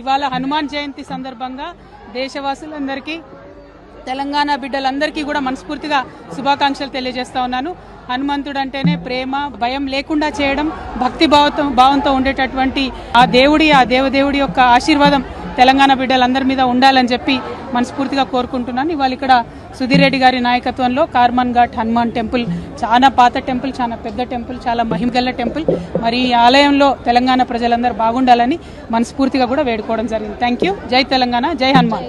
ఇవాళ హనుమాన్ జయంతి సందర్భంగా దేశవాసులందరికీ తెలంగాణ బిడ్డలందరికీ కూడా మనస్ఫూర్తిగా శుభాకాంక్షలు తెలియజేస్తా ఉన్నాను. హనుమంతుడు అంటేనే ప్రేమ, భయం లేకుండా చేయడం, భక్తి భావంతో ఉండేటటువంటి ఆ దేవదేవుడి యొక్క ఆశీర్వాదం తెలంగాణ బిడ్డలందరి మీద ఉండాలని చెప్పి మనస్ఫూర్తిగా కోరుకుంటున్నాను. ఇవాళ ఇక్కడ సుధీర్ రెడ్డి గారి నాయకత్వంలో కార్మన్ ఘాట్ హనుమాన్ టెంపుల్ చాలా పాత టెంపుల్, చాలా పెద్ద టెంపుల్, చాలా మహిమగల టెంపుల్. మరి ఈ ఆలయంలో తెలంగాణ ప్రజలందరూ బాగుండాలని మనస్ఫూర్తిగా కూడా వేడుకోవడం జరిగింది. Thank you. జై తెలంగాణ, జై హనుమాన్.